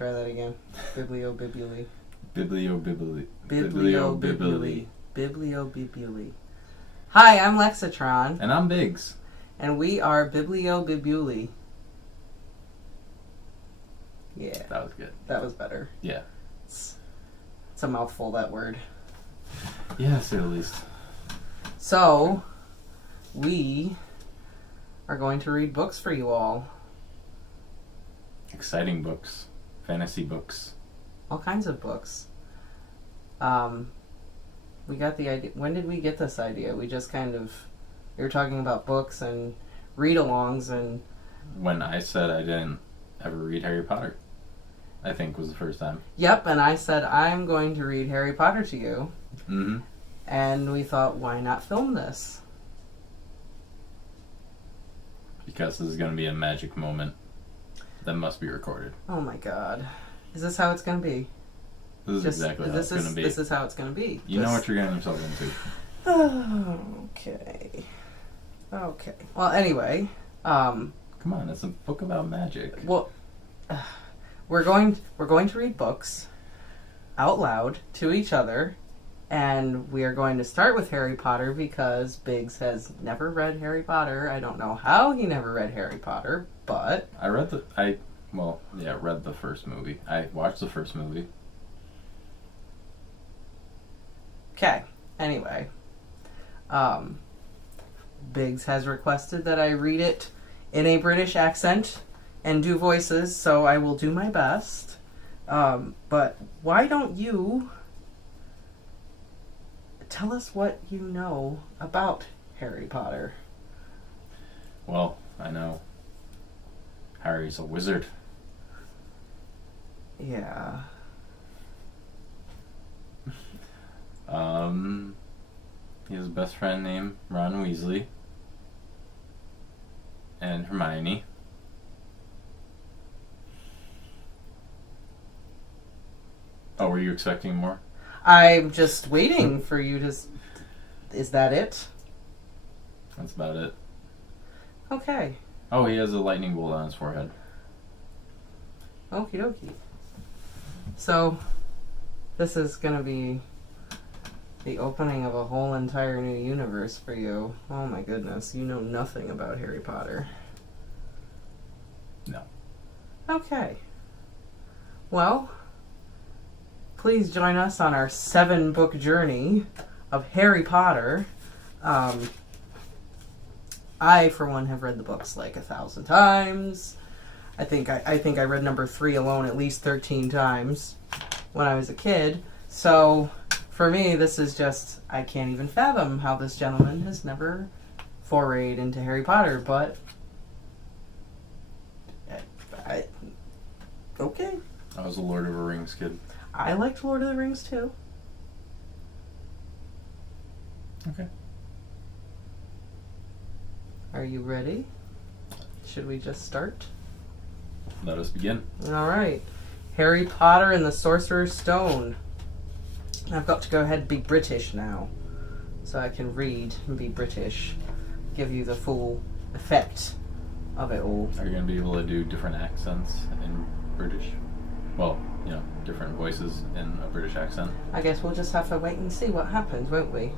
try that again. Bibliobibuli. Bibliobibuli. Bibliobibuli. Bibliobibuli. Hi, I'm Lexatron. And I'm Biggs. And we are Bibliobibuli. Yeah. That was good. That was better. Yeah. It's a mouthful, that word. Yeah, to say the least. So, we are going to read books for you all. Exciting books. Fantasy books. All kinds of books. We got the idea. When did we get this idea? We just we were talking about books and read-alongs and... When I said I didn't ever read Harry Potter, I think was the first time. Yep, and I said, I'm going to read Harry Potter to you. Mm-hmm. And we thought, why not film this? Because this is going to be a magic moment that must be recorded. Oh my god. Is this how it's going to be? This is exactly how it's going to be. This is how it's going to be. You know what you're getting yourself into. Okay. Okay. Well, anyway. Come on, it's a book about magic. Well, we're going to read books out loud to each other, and we are going to start with Harry Potter because Biggs has never read Harry Potter. I don't know how he never read Harry Potter, but I read the first movie. I watched the first movie. okay. Anyway, Biggs has requested that I read it in a British accent and do voices, so I will do my best. But why don't you tell us what you know about Harry Potter? Well, I know Harry's a wizard. Yeah. He has a best friend named Ron Weasley. And Hermione. Oh, were you expecting more? I'm just waiting for you to... Is that it? That's about it. Okay. Oh, he has a lightning bolt on his forehead. Okie dokie. So, this is gonna be the opening of a whole entire new universe for you. Oh my goodness, you know nothing about Harry Potter. No. Okay. Well, please join us on our 7-book journey of Harry Potter. I, for one, have read the books like 1,000 times. I think I read number 3 alone at least 13 times when I was a kid. So, for me, this is just... I can't even fathom how this gentleman has never forayed into Harry Potter, but... okay. I was a Lord of the Rings kid. I liked Lord of the Rings too. Okay. Are you ready? Should we just start? Let us begin. Alright. Harry Potter and the Sorcerer's Stone. I've got to go ahead and be British now. So I can read and be British. Give you the full effect of it all. Are you going to be able to do different accents in British? Well, you know, different voices in a British accent. I guess we'll just have to wait and see what happens, won't we?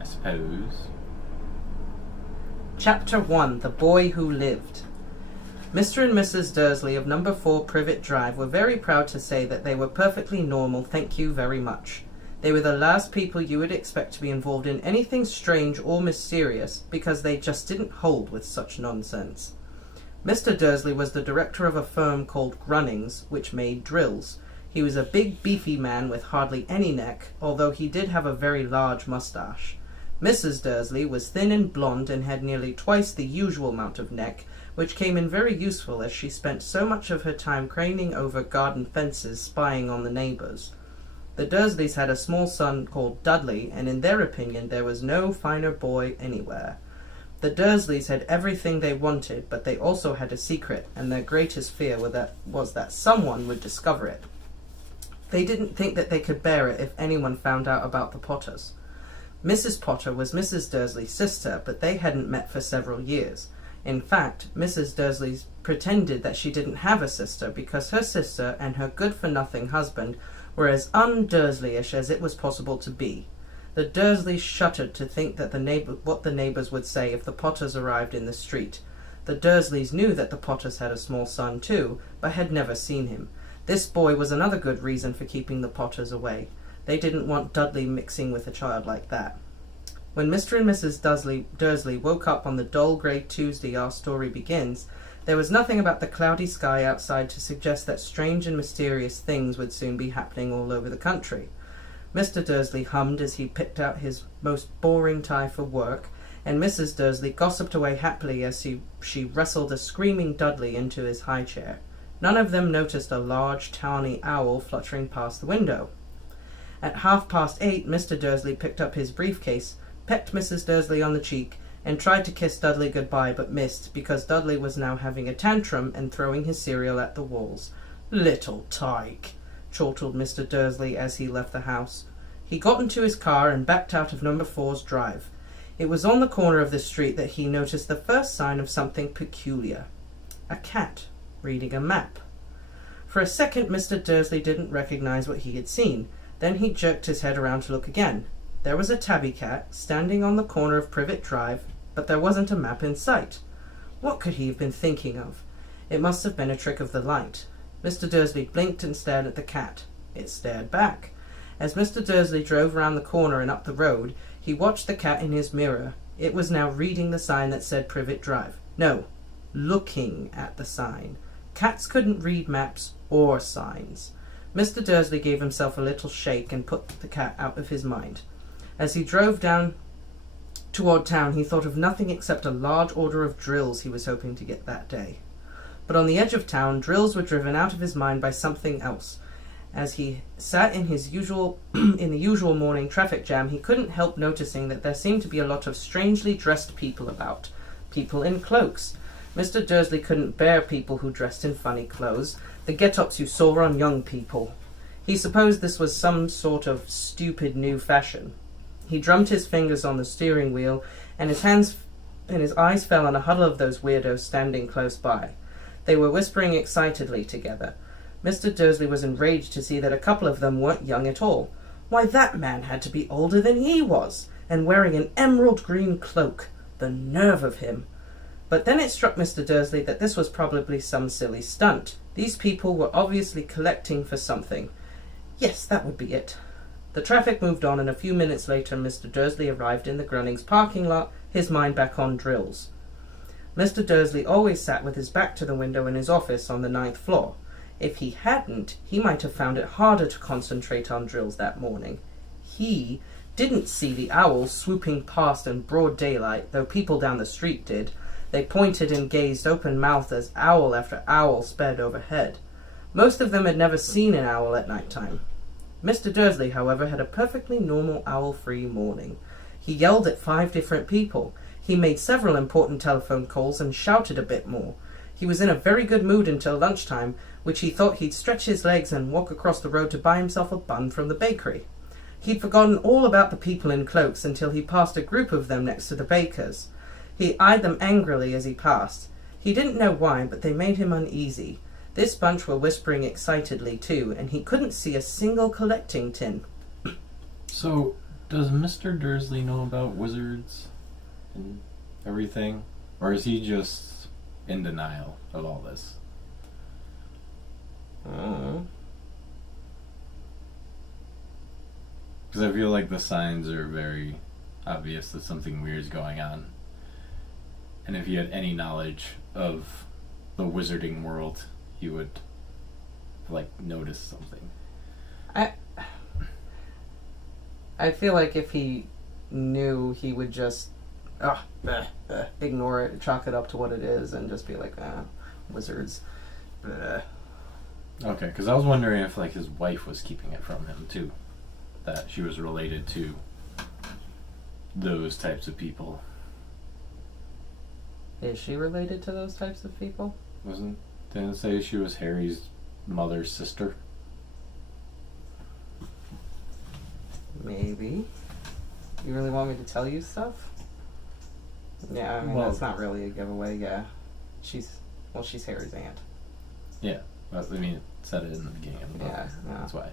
I suppose. Chapter 1. The Boy Who Lived. Mr. and Mrs. Dursley of number 4 Privet Drive were very proud to say that they were perfectly normal, thank you very much. They were the last people you would expect to be involved in anything strange or mysterious, because they just didn't hold with such nonsense. Mr. Dursley was the director of a firm called Grunnings, which made drills. He was a big, beefy man with hardly any neck, although he did have a very large moustache. Mrs. Dursley was thin and blonde and had nearly twice the usual amount of neck, which came in very useful as she spent so much of her time craning over garden fences spying on the neighbours. The Dursleys had a small son called Dudley, and in their opinion there was no finer boy anywhere. The Dursleys had everything they wanted, but they also had a secret, and their greatest fear was that someone would discover it. They didn't think that they could bear it if anyone found out about the Potters. Mrs. Potter was Mrs. Dursley's sister, but they hadn't met for several years. In fact, Mrs. Dursley pretended that she didn't have a sister because her sister and her good-for-nothing husband were as un-Dursleyish as it was possible to be. The Dursleys shuddered to think that what the neighbours would say if the Potters arrived in the street. The Dursleys knew that the Potters had a small son too, but had never seen him. This boy was another good reason for keeping the Potters away. They didn't want Dudley mixing with a child like that. When Mr. and Mrs. Dursley woke up on the dull grey Tuesday our story begins, there was nothing about the cloudy sky outside to suggest that strange and mysterious things would soon be happening all over the country. Mr. Dursley hummed as he picked out his most boring tie for work, and Mrs. Dursley gossiped away happily as she wrestled a screaming Dudley into his high chair. None of them noticed a large tawny owl fluttering past the window. At 8:30, Mr. Dursley picked up his briefcase, pecked Mrs. Dursley on the cheek, and tried to kiss Dudley goodbye, but missed, because Dudley was now having a tantrum and throwing his cereal at the walls. "Little tyke," chortled Mr. Dursley as he left the house. He got into his car and backed out of number 4's drive. It was on the corner of the street that he noticed the first sign of something peculiar. A cat reading a map. For a second Mr. Dursley didn't recognize what he had seen. Then he jerked his head around to look again. There was a tabby cat standing on the corner of Privet Drive, but there wasn't a map in sight. What could he have been thinking of? It must have been a trick of the light. Mr. Dursley blinked and stared at the cat. It stared back. As Mr. Dursley drove round the corner and up the road, he watched the cat in his mirror. It was now reading the sign that said Privet Drive. No, looking at the sign. Cats couldn't read maps or signs. Mr. Dursley gave himself a little shake and put the cat out of his mind. As he drove down toward town, he thought of nothing except a large order of drills he was hoping to get that day. But on the edge of town, drills were driven out of his mind by something else. As he sat in his usual morning traffic jam, he couldn't help noticing that there seemed to be a lot of strangely dressed people about. People in cloaks. Mr. Dursley couldn't bear people who dressed in funny clothes, the get-ups you saw on young people. He supposed this was some sort of stupid new fashion. He drummed his fingers on the steering wheel, and his eyes fell on a huddle of those weirdos standing close by. They were whispering excitedly together. Mr. Dursley was enraged to see that a couple of them weren't young at all. Why, that man had to be older than he was, and wearing an emerald green cloak. The nerve of him! But then it struck Mr. Dursley that this was probably some silly stunt. These people were obviously collecting for something. Yes, that would be it. The traffic moved on, and a few minutes later Mr. Dursley arrived in the Grunnings' parking lot, his mind back on drills. Mr. Dursley always sat with his back to the window in his office on the 9th floor. If he hadn't, he might have found it harder to concentrate on drills that morning. He didn't see the owls swooping past in broad daylight, though people down the street did. They pointed and gazed open-mouthed as owl after owl sped overhead. Most of them had never seen an owl at night time. Mr. Dursley, however, had a perfectly normal owl-free morning. He yelled at 5 different people. He made several important telephone calls and shouted a bit more. He was in a very good mood until lunchtime, which he thought he'd stretch his legs and walk across the road to buy himself a bun from the bakery. He'd forgotten all about the people in cloaks until he passed a group of them next to the baker's. He eyed them angrily as he passed. He didn't know why, but they made him uneasy. This bunch were whispering excitedly, too, and he couldn't see a single collecting tin. So, does Mr. Dursley know about wizards and everything? Or is he just in denial of all this? Oh. Because I feel like the signs are very obvious that something weird is going on. And if he had any knowledge of the wizarding world, he would, notice something. I feel like if he knew, he would just ignore it, chalk it up to what it is, and just be like, wizards. Okay, because I was wondering if, his wife was keeping it from him, too. That she was related to those types of people. Is she related to those types of people? Didn't it say she was Harry's mother's sister? Maybe. You really want me to tell you stuff? Yeah, I mean, Well- that's not really a giveaway, yeah. She's Harry's aunt. Yeah. Well, I mean, it said it in the beginning of the book. Yeah, no. That's why.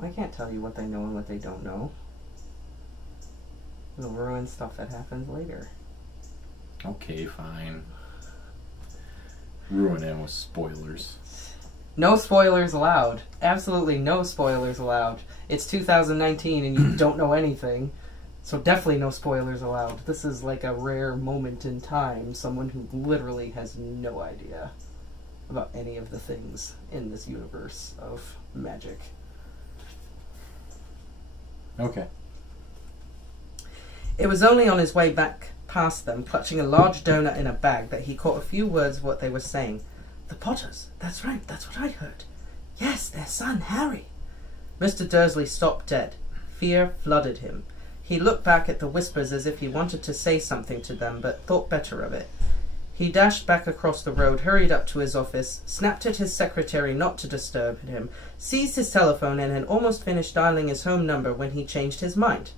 I can't tell you what they know and what they don't know. It'll ruin stuff that happens later. Okay, fine. Ruin it with spoilers. No spoilers allowed. Absolutely no spoilers allowed. It's 2019 and you don't know anything. So definitely no spoilers allowed. This is like a rare moment in time. Someone who literally has no idea about any of the things in this universe of magic. Okay. It was only on his way back past them, clutching a large donut in a bag, that he caught a few words of what they were saying. The Potters. That's right. That's what I heard. Yes, their son, Harry. Mr. Dursley stopped dead. Fear flooded him. He looked back at the whispers as if he wanted to say something to them, but thought better of it. He dashed back across the road, hurried up to his office, snapped at his secretary not to disturb him, seized his telephone, and had almost finished dialing his home number when he changed his mind.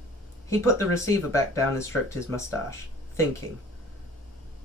He put the receiver back down and stroked his mustache, thinking.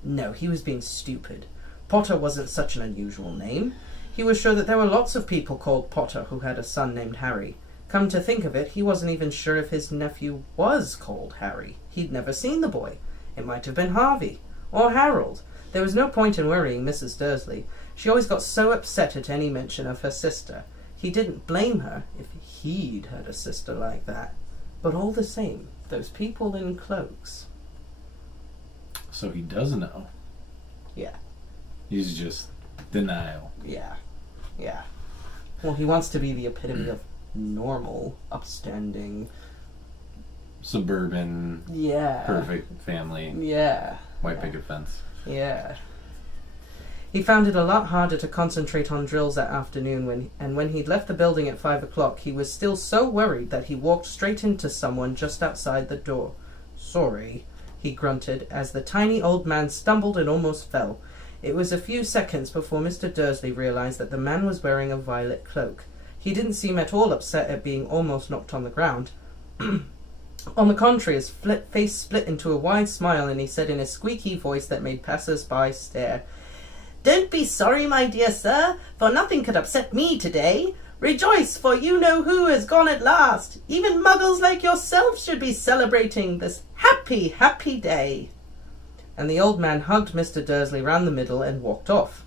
No, he was being stupid. Potter wasn't such an unusual name. He was sure that there were lots of people called Potter who had a son named Harry. Come to think of it, he wasn't even sure if his nephew was called Harry. He'd never seen the boy. It might have been Harvey. Or Harold. There was no point in worrying Mrs. Dursley. She always got so upset at any mention of her sister. He didn't blame her if he'd had a sister like that. But all the same, those people in cloaks. So he does know. Yeah. He's just denial. Yeah. Yeah. Well, he wants to be the epitome of normal, upstanding. Suburban, Yeah. perfect family, Yeah. white Yeah. picket fence. Yeah. He found it a lot harder to concentrate on drills that afternoon when he'd left the building at 5 o'clock, he was still so worried that he walked straight into someone just outside the door. Sorry, he grunted as the tiny old man stumbled and almost fell. It was a few seconds before Mr. Dursley realized that the man was wearing a violet cloak. He didn't seem at all upset at being almost knocked on the ground. On the contrary, his face split into a wide smile, and he said in a squeaky voice that made passers-by stare, "Don't be sorry, my dear sir, for nothing could upset me today. Rejoice, for you know who has gone at last. Even muggles like yourself should be celebrating this happy, happy day." And the old man hugged Mr. Dursley round the middle and walked off.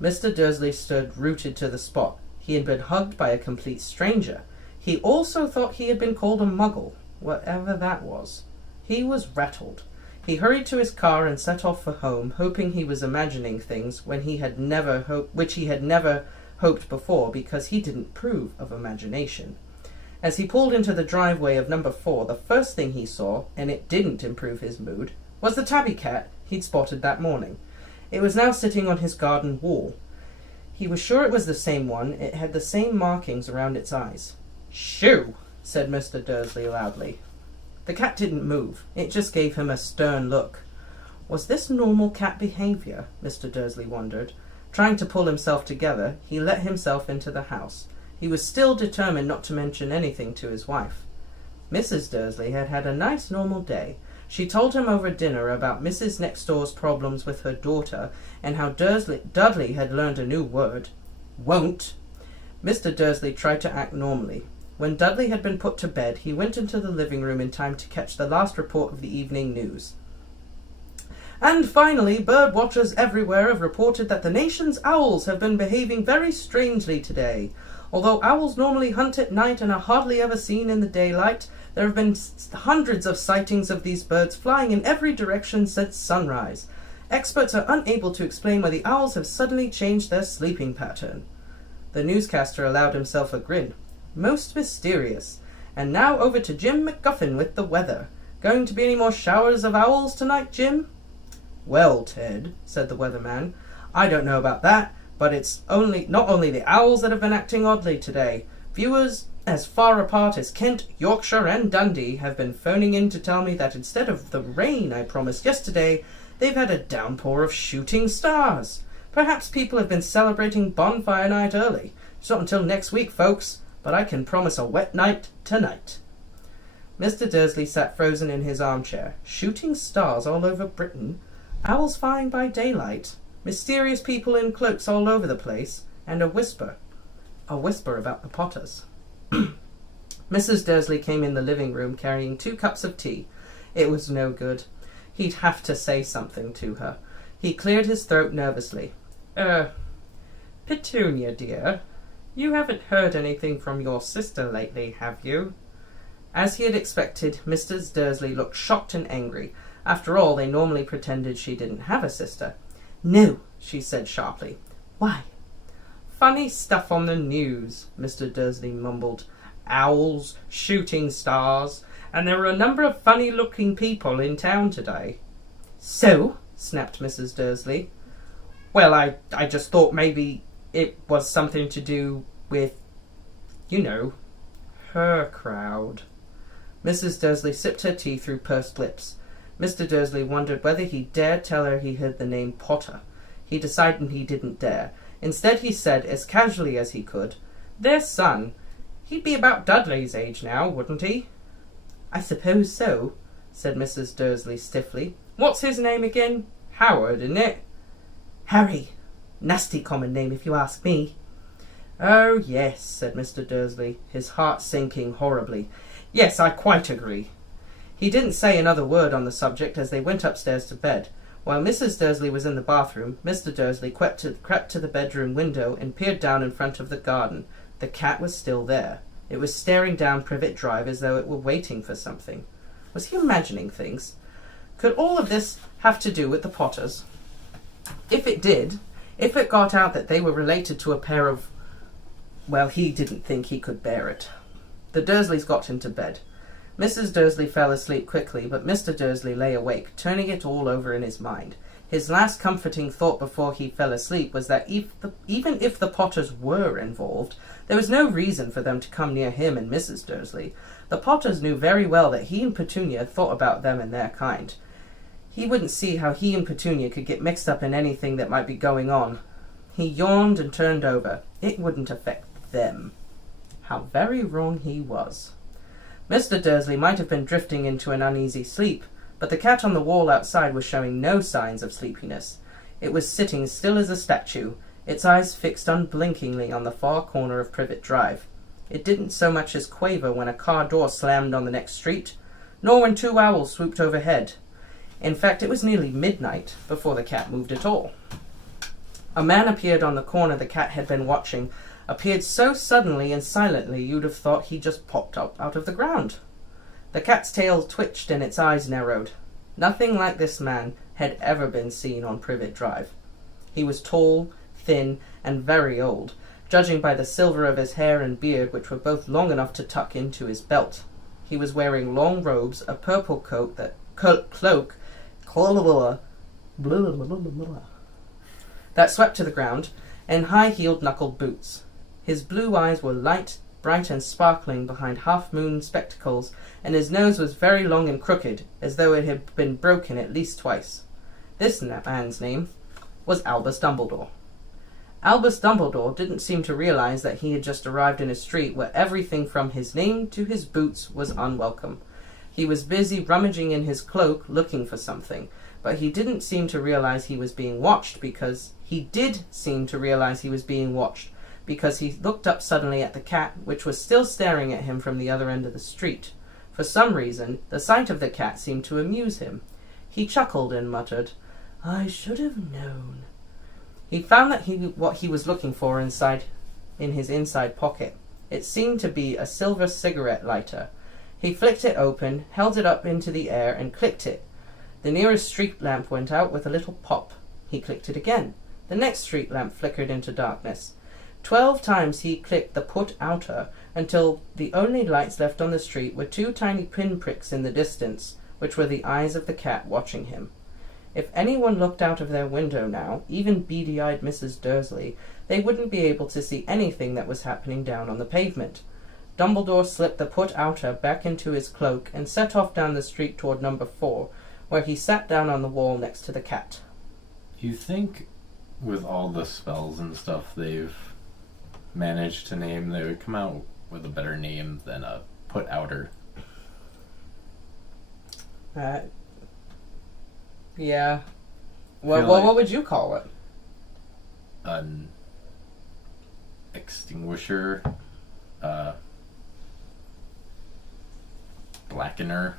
Mr. Dursley stood rooted to the spot. He had been hugged by a complete stranger. He also thought he had been called a muggle, whatever that was. He was rattled. He hurried to his car and set off for home, hoping he was imagining things which he had never hoped before, because he didn't approve of imagination. As he pulled into the driveway of number 4, the first thing he saw, and it didn't improve his mood, was the tabby cat he'd spotted that morning. It was now sitting on his garden wall. He was sure it was the same one. It had the same markings around its eyes. "Shoo!" said Mr. Dursley loudly. The cat didn't move. It just gave him a stern look. Was this normal cat behavior? Mr. Dursley wondered. Trying to pull himself together, he let himself into the house. He was still determined not to mention anything to his wife. Mrs. Dursley had had a nice normal day. She told him over dinner about Mrs. Next Door's problems with her daughter and how Dudley had learned a new word. Won't. Mr. Dursley tried to act normally. When Dudley had been put to bed, he went into the living room in time to catch the last report of the evening news. And finally, bird watchers everywhere have reported that the nation's owls have been behaving very strangely today. Although owls normally hunt at night and are hardly ever seen in the daylight, there have been hundreds of sightings of these birds flying in every direction since sunrise. Experts are unable to explain why the owls have suddenly changed their sleeping pattern. The newscaster allowed himself a grin. Most mysterious. And now over to Jim McGuffin with the weather. Going to be any more showers of owls tonight, Jim? Well, Ted, said the weatherman, I don't know about that, but it's not only the owls that have been acting oddly today. Viewers as far apart as Kent, Yorkshire, and Dundee have been phoning in to tell me that instead of the rain I promised yesterday, they've had a downpour of shooting stars. Perhaps people have been celebrating bonfire night early. It's not until next week, folks, but I can promise a wet night tonight. Mr. Dursley sat frozen in his armchair. Shooting stars all over Britain, owls flying by daylight, mysterious people in cloaks all over the place, and a whisper about the Potters. Mrs. Dursley came in the living room carrying 2 cups of tea. It was no good. He'd have to say something to her. He cleared his throat nervously. Petunia, dear, you haven't heard anything from your sister lately, have you? As he had expected, Mrs. Dursley looked shocked and angry. After all, they normally pretended she didn't have a sister. No, she said sharply. Why? Funny stuff on the news, Mr. Dursley mumbled. Owls, shooting stars, and there were a number of funny-looking people in town today. So? Snapped Mrs. Dursley. Well, I just thought maybe it was something to do with, her crowd. Mrs. Dursley sipped her tea through pursed lips. Mr. Dursley wondered whether he dared tell her he heard the name Potter. He decided he didn't dare. Instead he said, as casually as he could, Their son. He'd be about Dudley's age now, wouldn't he? I suppose so, said Mrs. Dursley stiffly. What's his name again? Howard, isn't it? Harry. Nasty common name, if you ask me. Oh, yes, said Mr. Dursley, his heart sinking horribly. Yes, I quite agree. He didn't say another word on the subject as they went upstairs to bed. While Mrs. Dursley was in the bathroom, Mr. Dursley crept to the bedroom window and peered down in front of the garden. The cat was still there. It was staring down Privet Drive as though it were waiting for something. Was he imagining things? Could all of this have to do with the Potters? If it did, if it got out that they were related to a pair of... Well, he didn't think he could bear it. The Dursleys got into bed. Mrs. Dursley fell asleep quickly, but Mr. Dursley lay awake, turning it all over in his mind. His last comforting thought before he fell asleep was that even if the Potters were involved, there was no reason for them to come near him and Mrs. Dursley. The Potters knew very well that he and Petunia thought about them and their kind. He wouldn't see how he and Petunia could get mixed up in anything that might be going on. He yawned and turned over. It wouldn't affect them. How very wrong he was. Mr. Dursley might have been drifting into an uneasy sleep, but the cat on the wall outside was showing no signs of sleepiness. It was sitting still as a statue, its eyes fixed unblinkingly on the far corner of Privet Drive. It didn't so much as quaver when a car door slammed on the next street, nor when 2 owls swooped overhead. In fact, it was nearly midnight before the cat moved at all. A man appeared on the corner the cat had been watching, appeared so suddenly and silently you'd have thought he just popped up out of the ground. The cat's tail twitched and its eyes narrowed. Nothing like this man had ever been seen on Privet Drive. He was tall, thin, and very old, judging by the silver of his hair and beard, which were both long enough to tuck into his belt. He was wearing long robes, a purple cloak that swept to the ground, and high-heeled knuckled boots. His blue eyes were light, bright, and sparkling behind half-moon spectacles, and his nose was very long and crooked, as though it had been broken at least twice. This man's name was Albus Dumbledore. Albus Dumbledore didn't seem to realize that he had just arrived in a street where everything from his name to his boots was unwelcome. He was busy rummaging in his cloak, looking for something, but he didn't seem to realize he was being watched because he looked up suddenly at the cat, which was still staring at him from the other end of the street. For some reason, the sight of the cat seemed to amuse him. He chuckled and muttered, "I should have known." He found that what he was looking for in his inside pocket. It seemed to be a silver cigarette lighter. He flicked it open, held it up into the air, and clicked it. The nearest street lamp went out with a little pop. He clicked it again. The next street lamp flickered into darkness. 12 times he clicked the put outer until the only lights left on the street were 2 tiny pinpricks in the distance, which were the eyes of the cat watching him. If anyone looked out of their window now, even beady-eyed Mrs. Dursley, they wouldn't be able to see anything that was happening down on the pavement. Dumbledore slipped the put outer back into his cloak and set off down the street toward number 4, where he sat down on the wall next to the cat. You think with all the spells and stuff they've managed to name, they would come out with a better name than a put outer? Yeah. Feel What would you call it? An extinguisher, blackener.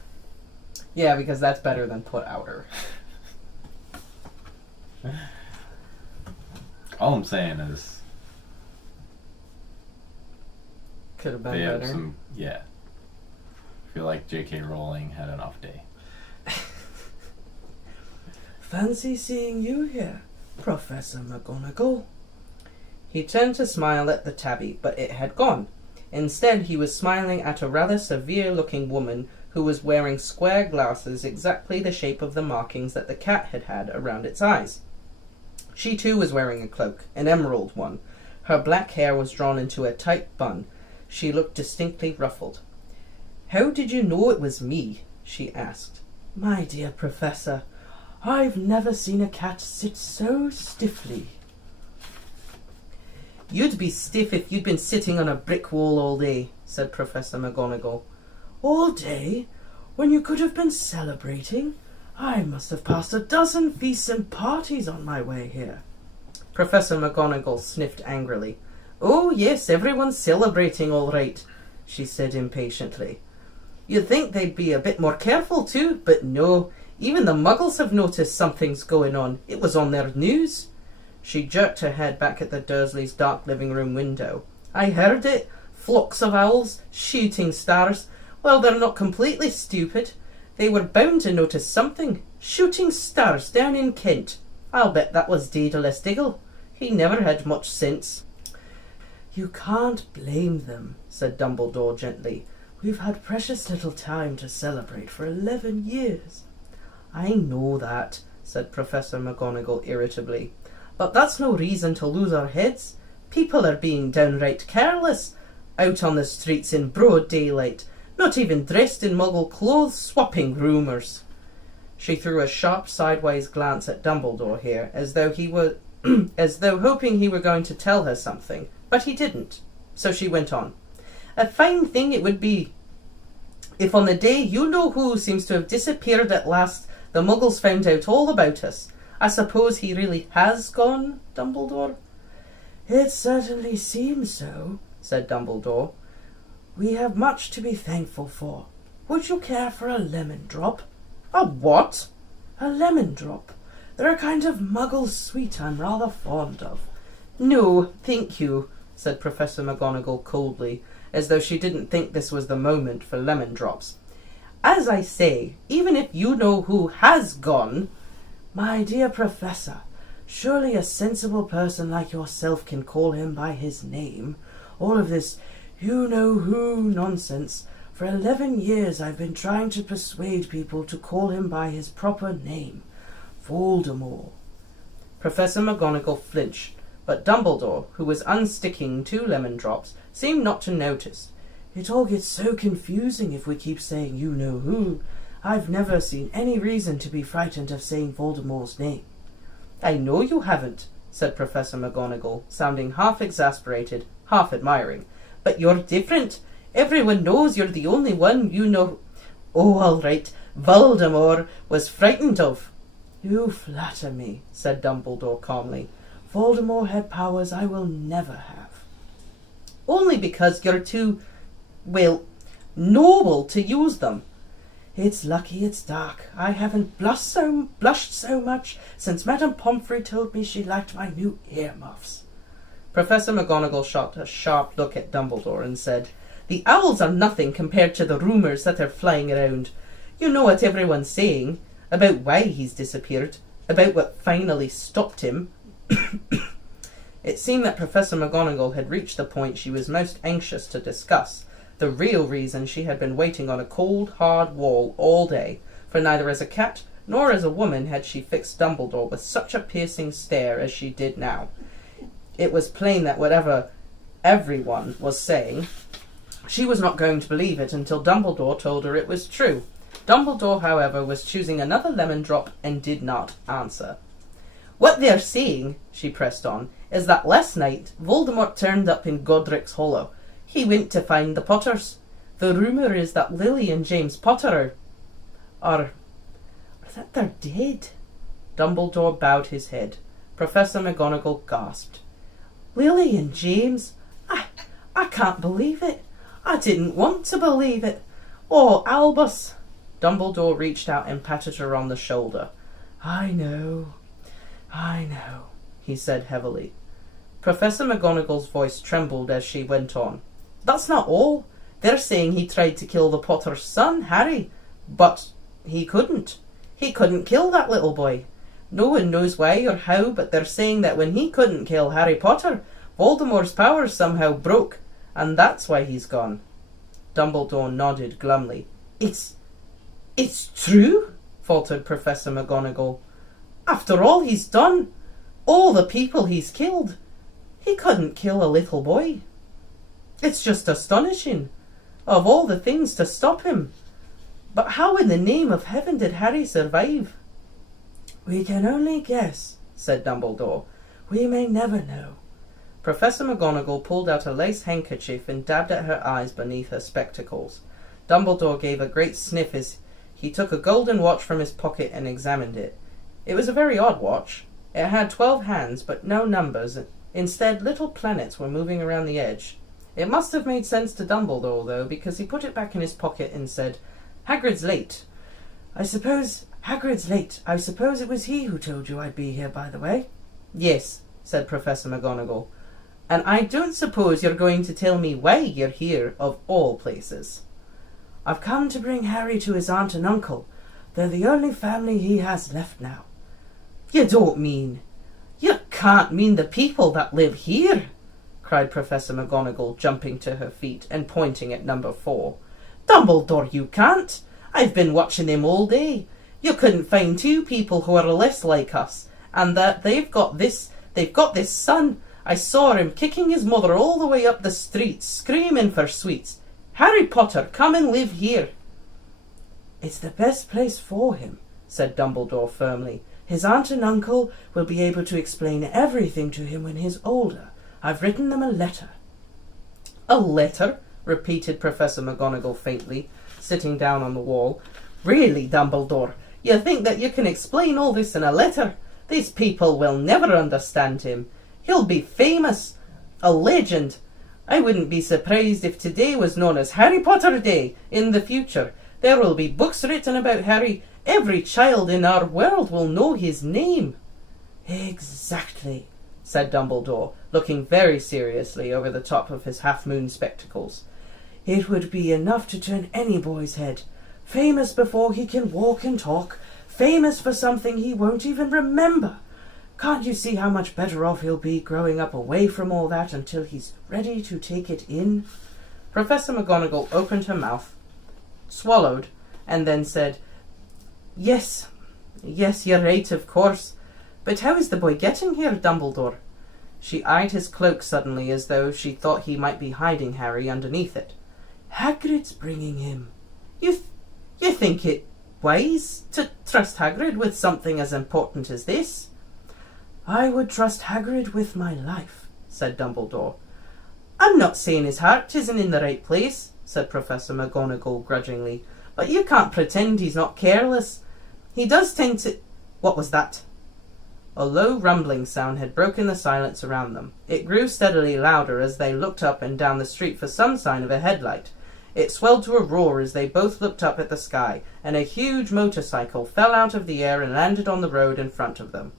Yeah, because that's better than put outer. All I'm saying is Could have been they better. have some. Yeah. I feel like J.K. Rowling had an off day. Fancy seeing you here, Professor McGonagall. He turned to smile at the tabby, but it had gone. Instead, he was smiling at a rather severe-looking woman who was wearing square glasses exactly the shape of the markings that the cat had had around its eyes. She too was wearing a cloak, an emerald one. Her black hair was drawn into a tight bun. She looked distinctly ruffled. "How did you know it was me?" she asked. "My dear Professor, I've never seen a cat sit so stiffly." "You'd be stiff if you'd been sitting on a brick wall all day," said Professor McGonagall. "All day? When you could have been celebrating? I must have passed a dozen feasts and parties on my way here." Professor McGonagall sniffed angrily. "Oh, yes, everyone's celebrating all right," she said impatiently. "You'd think they'd be a bit more careful too, but no. Even the Muggles have noticed something's going on. It was on their news." She jerked her head back at the Dursleys' dark living room window. "I heard it. Flocks of owls, shooting stars. Well, they're not completely stupid. They were bound to notice something. Shooting stars down in Kent. I'll bet that was Daedalus Diggle. He never had much sense." "You can't blame them," said Dumbledore gently. "We've had precious little time to celebrate for 11 years. "I know that," said Professor McGonagall irritably. "But that's no reason to lose our heads. People are being downright careless, out on the streets in broad daylight, not even dressed in Muggle clothes, swapping rumours." She threw a sharp sideways glance at Dumbledore here, as though hoping he were going to tell her something, but he didn't. So she went on. "A fine thing it would be if on the day you-know-who seems to have disappeared at last, the Muggles found out all about us. I suppose he really has gone, Dumbledore?" "It certainly seems so," said Dumbledore. "We have much to be thankful for. Would you care for a lemon drop?" "A what?" "A lemon drop. They're a kind of Muggle sweet I'm rather fond of." "No, thank you," said Professor McGonagall coldly, as though she didn't think this was the moment for lemon drops. "As I say, even if you-know-who has gone—" "My dear Professor, surely a sensible person like yourself can call him by his name. All of this you-know-who nonsense. For 11 years I've been trying to persuade people to call him by his proper name. Voldemort." Professor McGonagall flinched, but Dumbledore, who was unsticking 2 lemon drops, seemed not to notice. "It all gets so confusing if we keep saying you-know-who. I've never seen any reason to be frightened of saying Voldemort's name." "I know you haven't," said Professor McGonagall, sounding half exasperated, half admiring. "But you're different. Everyone knows you're the only one you-know—" "Oh, all right. Voldemort was frightened of." "You flatter me," said Dumbledore calmly. "Voldemort had powers I will never have." "Only because you're too, well, noble to use them." "It's lucky it's dark. I haven't blushed so much since Madame Pomfrey told me she liked my new earmuffs." Professor McGonagall shot a sharp look at Dumbledore and said, "The owls are nothing compared to the rumours that are flying around. You know what everyone's saying, about why he's disappeared, about what finally stopped him." It seemed that Professor McGonagall had reached the point she was most anxious to discuss, the real reason she had been waiting on a cold, hard wall all day, for neither as a cat nor as a woman had she fixed Dumbledore with such a piercing stare as she did now. It was plain that whatever everyone was saying, she was not going to believe it until Dumbledore told her it was true. Dumbledore, however, was choosing another lemon drop and did not answer. "What they're saying," she pressed on, "is that last night Voldemort turned up in Godric's Hollow. He went to find the Potters. The rumour is that Lily and James Potter are that they're dead. Dumbledore bowed his head. Professor McGonagall gasped. Lily and James, I can't believe it. I didn't want to believe it. Oh, Albus. Dumbledore reached out and patted her on the shoulder. I know, he said heavily. Professor McGonagall's voice trembled as she went on. That's not all. They're saying he tried to kill the Potter's son, Harry, but he couldn't. He couldn't kill that little boy. No one knows why or how, but they're saying that when he couldn't kill Harry Potter, Voldemort's powers somehow broke, and that's why he's gone. Dumbledore nodded glumly. It's true, faltered Professor McGonagall. After all he's done, all the people he's killed, he couldn't kill a little boy. It's just astonishing. Of all the things to stop him. But how in the name of heaven did Harry survive? We can only guess, said Dumbledore. We may never know. Professor McGonagall pulled out a lace handkerchief and dabbed at her eyes beneath her spectacles. Dumbledore gave a great sniff as he took a golden watch from his pocket and examined it. It was a very odd watch. It had 12 hands, but no numbers. Instead, little planets were moving around the edge. It must have made sense to Dumbledore, though, because he put it back in his pocket and said, Hagrid's late. I suppose Hagrid's late. I suppose it was he who told you I'd be here, by the way. Yes, said Professor McGonagall. And I don't suppose you're going to tell me why you're here, of all places. I've come to bring Harry to his aunt and uncle. They're the only family he has left now. You don't mean... You can't mean the people that live here, cried Professor McGonagall, jumping to her feet and pointing at number 4. Dumbledore, you can't. I've been watching them all day. You couldn't find 2 people who are less like us, and that they've got this son. I saw him kicking his mother all the way up the street, screaming for sweets. Harry Potter, come and live here. It's the best place for him, said Dumbledore firmly. His aunt and uncle will be able to explain everything to him when he's older. I've written them a letter. A letter? Repeated Professor McGonagall faintly, sitting down on the wall. Really, Dumbledore, you think that you can explain all this in a letter? These people will never understand him. He'll be famous, a legend. I wouldn't be surprised if today was known as Harry Potter Day in the future. There will be books written about Harry. Every child in our world will know his name. Exactly, said Dumbledore, looking very seriously over the top of his half-moon spectacles. It would be enough to turn any boy's head. Famous before he can walk and talk. Famous for something he won't even remember. Can't you see how much better off he'll be growing up away from all that until he's ready to take it in? Professor McGonagall opened her mouth, swallowed, and then said, Yes, you're right, of course. But how is the boy getting here, Dumbledore? She eyed his cloak suddenly as though she thought he might be hiding Harry underneath it. Hagrid's bringing him. You think it wise to trust Hagrid with something as important as this? I would trust Hagrid with my life, said Dumbledore. I'm not saying his heart isn't in the right place, said Professor McGonagall grudgingly, but you can't pretend he's not careless. He does tend to... What was that? A low rumbling sound had broken the silence around them. It grew steadily louder as they looked up and down the street for some sign of a headlight. It swelled to a roar as they both looked up at the sky, and a huge motorcycle fell out of the air and landed on the road in front of them.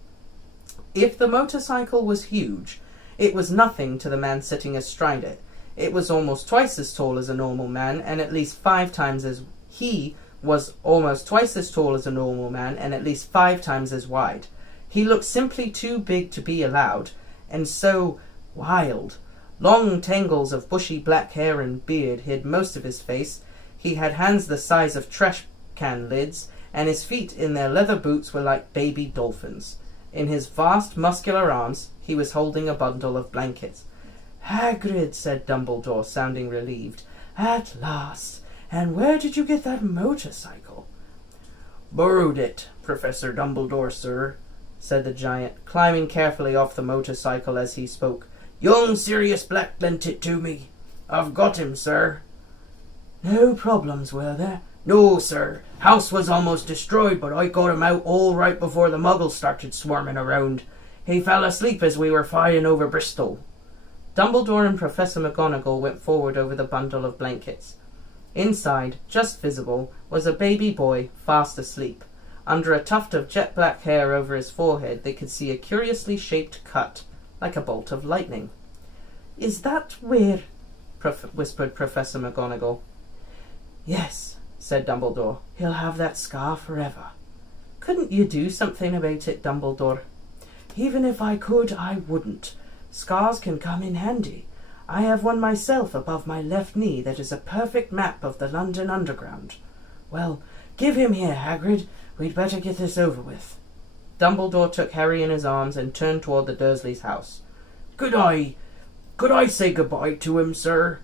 If the motorcycle was huge, it was nothing to the man sitting astride it. It was almost twice as tall as a normal man, and at least 5 times as... He was almost twice as tall as a normal man, and at least 5 times as wide. He looked simply too big to be allowed, and so wild. Long tangles of bushy black hair and beard hid most of his face. He had hands the size of trash can lids, and his feet in their leather boots were like baby dolphins. In his vast muscular arms he was holding a bundle of blankets. Hagrid, said Dumbledore, sounding relieved. At last. And where did you get that motorcycle? Borrowed it, Professor Dumbledore, sir, said the giant, climbing carefully off the motorcycle as he spoke. Young Sirius Black lent it to me. I've got him, sir. No problems, were there? No, sir. House was almost destroyed, but I got him out all right before the muggles started swarming around. He fell asleep as we were flying over Bristol. Dumbledore and Professor McGonagall went forward over the bundle of blankets. Inside, just visible, was a baby boy fast asleep. Under a tuft of jet-black hair over his forehead, they could see a curiously shaped cut, like a bolt of lightning. "Is that where?" whispered Professor McGonagall. "Yes," said Dumbledore. "He'll have that scar forever." "Couldn't you do something about it, Dumbledore?" "Even if I could, I wouldn't. Scars can come in handy. I have one myself above my left knee that is a perfect map of the London Underground. Well, give him here, Hagrid. We'd better get this over with." Dumbledore took Harry in his arms and turned toward the Dursleys' house. Could I say goodbye to him, sir?"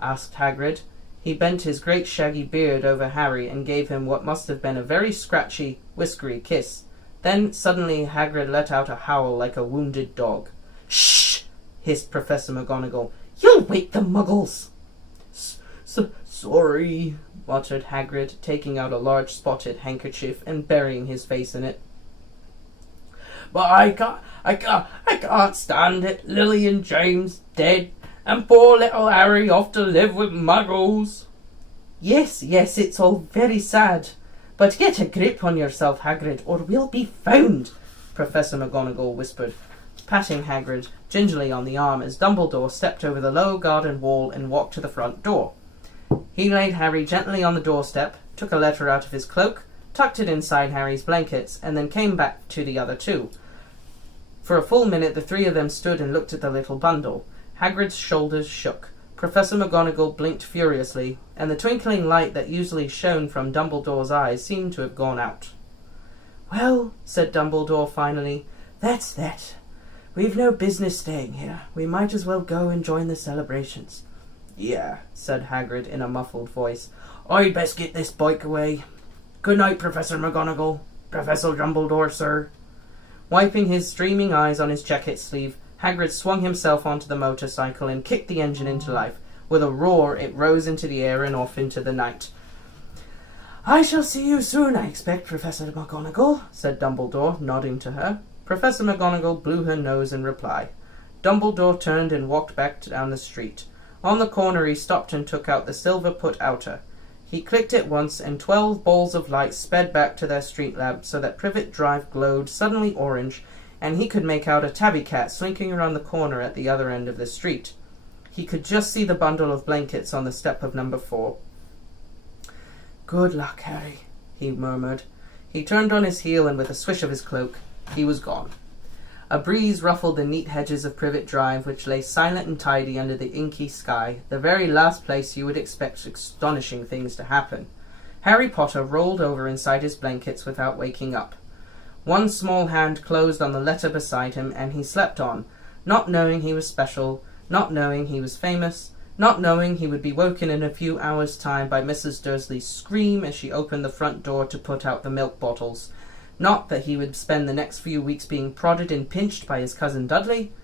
asked Hagrid. He bent his great shaggy beard over Harry and gave him what must have been a very scratchy, whiskery kiss. Then suddenly Hagrid let out a howl like a wounded dog. "Shh!" hissed Professor McGonagall. "You'll wake the muggles." Sorry," muttered Hagrid, taking out a large spotted handkerchief and burying his face in it. "But I can't stand it. Lily and James dead, and poor little Harry off to live with muggles." Yes, it's all very sad. But get a grip on yourself, Hagrid, or we'll be found," Professor McGonagall whispered, patting Hagrid gingerly on the arm as Dumbledore stepped over the low garden wall and walked to the front door. He laid Harry gently on the doorstep, took a letter out of his cloak, tucked it inside Harry's blankets, and then came back to the other two. For a full minute the three of them stood and looked at the little bundle. Hagrid's shoulders shook. Professor McGonagall blinked furiously, and the twinkling light that usually shone from Dumbledore's eyes seemed to have gone out. "Well," said Dumbledore finally, "that's that. We've no business staying here. We might as well go and join the celebrations." "Yeah," said Hagrid in a muffled voice. "I'd best get this bike away. Good night, Professor McGonagall. Professor Dumbledore, sir." Wiping his streaming eyes on his jacket sleeve, Hagrid swung himself onto the motorcycle and kicked the engine into life. With a roar, it rose into the air and off into the night. "I shall see you soon, I expect, Professor McGonagall," said Dumbledore, nodding to her. Professor McGonagall blew her nose in reply. Dumbledore turned and walked back down the street. On the corner he stopped and took out the silver put-outer. He clicked it once, and 12 balls of light sped back to their street lamp so that Privet Drive glowed suddenly orange, and he could make out a tabby cat slinking around the corner at the other end of the street. He could just see the bundle of blankets on the step of number 4. "Good luck, Harry," he murmured. He turned on his heel, and with a swish of his cloak, he was gone. A breeze ruffled the neat hedges of Privet Drive, which lay silent and tidy under the inky sky, the very last place you would expect astonishing things to happen. Harry Potter rolled over inside his blankets without waking up. One small hand closed on the letter beside him, and he slept on, not knowing he was special, not knowing he was famous, not knowing he would be woken in a few hours' time by Mrs. Dursley's scream as she opened the front door to put out the milk bottles. Not that he would spend the next few weeks being prodded and pinched by his cousin Dudley.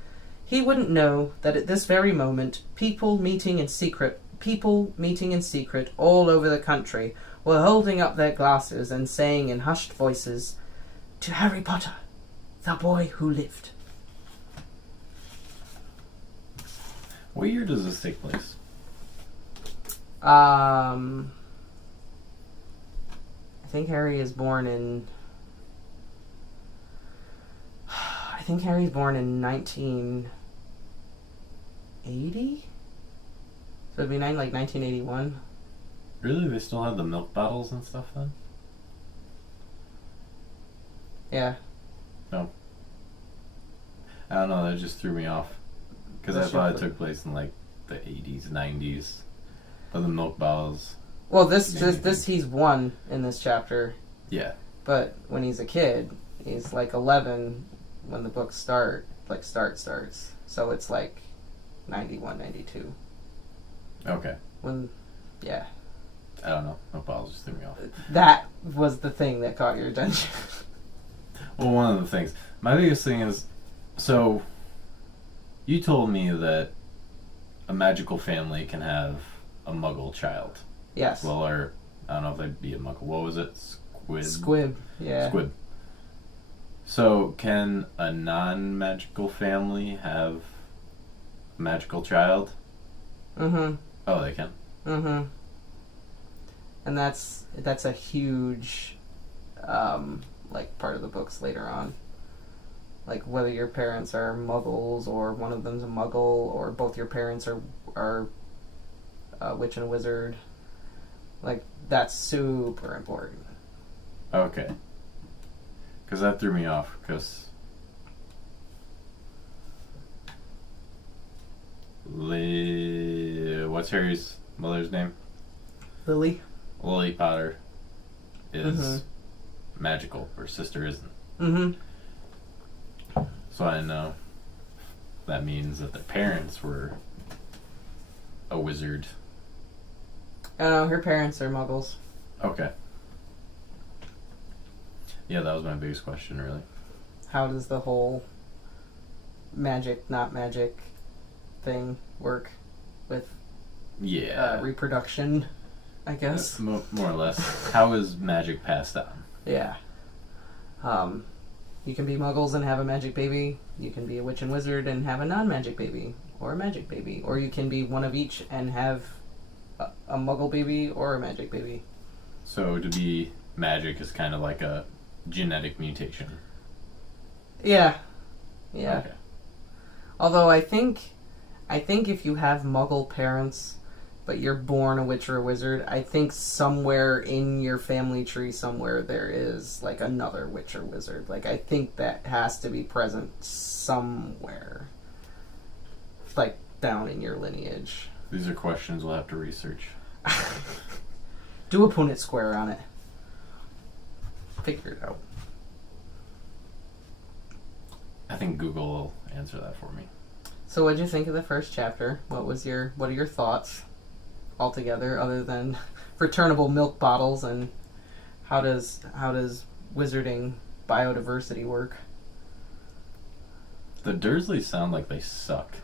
He wouldn't know that at this very moment, people meeting in secret all over the country were holding up their glasses and saying in hushed voices, "To Harry Potter, the boy who lived." What year does this take place? I think Harry is born in... I think Harry's born in 1980? So it'd be like 1981. Really? They still have the milk bottles and stuff then? Yeah. No. I don't know, that just threw me off. Because I thought it took place in like the 80s, 90s. But the milk bottles... Well, this he's 1 in this chapter. Yeah. But when he's a kid, he's like 11 when the books starts. So it's like 91, 92. Okay. Yeah. I don't know. Milk bottles just threw me off. That was the thing that caught your attention. Well, one of the things. My biggest thing is, so you told me that a magical family can have a muggle child. Yes. Well, or I don't know if they'd be a muggle. What was it? Squib. Yeah. Squib. So, can a non-magical family have a magical child? Mm-hmm. Oh, they can. Mm-hmm. And that's a huge, like, part of the books later on. Like, whether your parents are muggles, or one of them's a muggle, or both your parents are a witch and a wizard. Like, that's super important. Okay. Because that threw me off, because what's Harry's mother's name? Lily? Lily Potter is magical. Her sister isn't. Mm-hmm. So I know that means that their parents were a wizard. Her parents are muggles. Okay. Yeah, that was my biggest question, really. How does the whole magic, not magic thing work with reproduction, I guess? More or less. How is magic passed on? Yeah. You can be muggles and have a magic baby. You can be a witch and wizard and have a non-magic baby. Or a magic baby. Or you can be one of each and have a muggle baby or a magic baby. So to be magic is kind of like a genetic mutation. Yeah. Yeah. Okay. Although I think if you have muggle parents but you're born a witch or a wizard, I think somewhere in your family tree somewhere there is like another witch or wizard. Like, I think that has to be present somewhere. Like, down in your lineage. These are questions we'll have to research. Do a Punnett square on it. Figure it out. I think Google will answer that for me. So what'd you think of the first chapter? What are your thoughts altogether, other than returnable milk bottles, and how does wizarding biodiversity work? The Dursleys sound like they suck.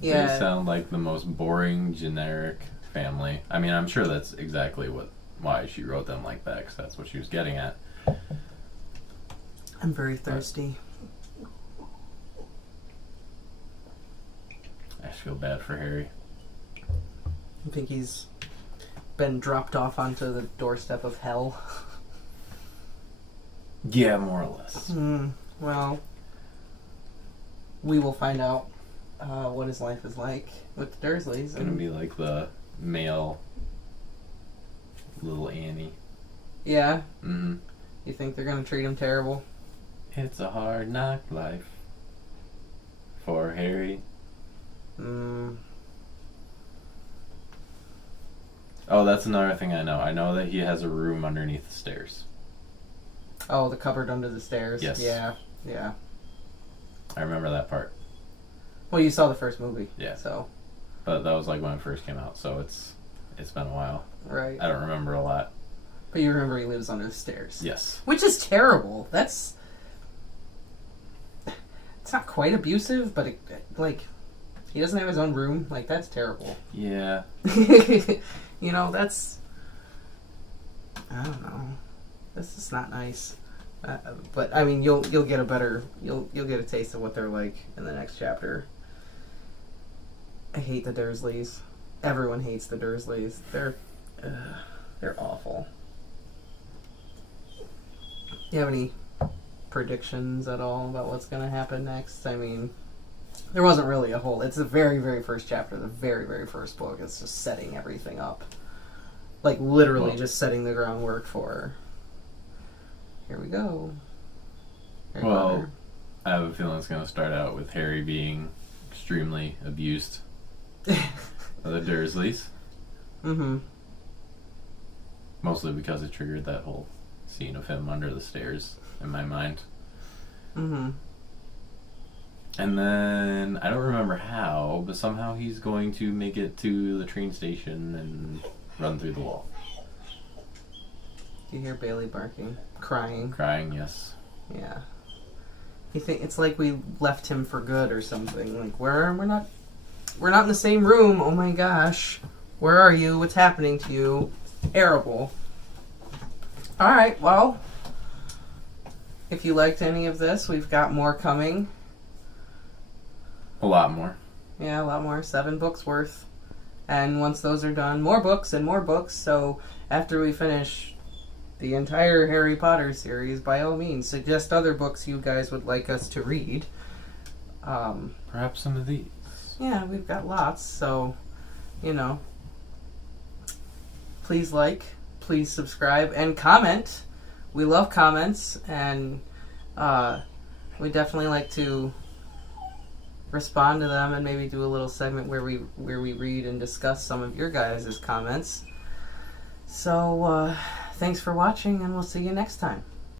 Yeah. They sound like the most boring, generic family. I mean, I'm sure that's exactly why she wrote them like that, because that's what she was getting at. I'm very thirsty. I just feel bad for Harry. I think he's been dropped off onto the doorstep of hell. Yeah, more or less. Well, we will find out what his life is like with the Dursleys. It's gonna be like the male little Annie. Yeah? Mm-hmm. You think they're gonna treat him terrible? It's a hard knock life for Harry. Oh, that's another thing I know. I know that he has a room underneath the stairs. Oh, the cupboard under the stairs? Yes. Yeah. I remember that part. Well, you saw the first movie. Yeah. So. But that was like when it first came out, so it's been a while. Right. I don't remember a lot. But you remember he lives under the stairs. Yes. Which is terrible. It's not quite abusive, but he doesn't have his own room. Like, that's terrible. Yeah. You know, that's... I don't know. This is not nice. But, I mean, you'll get a better... You'll get a taste of what they're like in the next chapter. I hate the Dursleys. Everyone hates the Dursleys. They're awful. Do you have any predictions at all about what's going to happen next? I mean, there wasn't really a whole... It's the very, very first chapter, the very, very first book. It's just setting everything up. Like, literally just setting the groundwork for... Here we go. Harry Potter. I have a feeling it's going to start out with Harry being extremely abused by the Dursleys. Mm-hmm. Mostly because it triggered that whole scene of him under the stairs in my mind. Mm-hmm. And then, I don't remember how, but somehow he's going to make it to the train station and run through the wall. Do you hear Bailey barking? Crying. Crying, yes. Yeah. You think it's like we left him for good or something? Like we're not in the same room. Oh my gosh, where are you? What's happening to you? Terrible. All right, well, if you liked any of this, we've got more coming. A lot more. Yeah, a lot more. 7 books worth. And once those are done, more books and more books. So after we finish the entire Harry Potter series, by all means, suggest other books you guys would like us to read. Perhaps some of these. Yeah, we've got lots. So, you know, please like, please subscribe, and comment. We love comments, and we definitely like to respond to them and maybe do a little segment where we read and discuss some of your guys' comments. So thanks for watching, and we'll see you next time.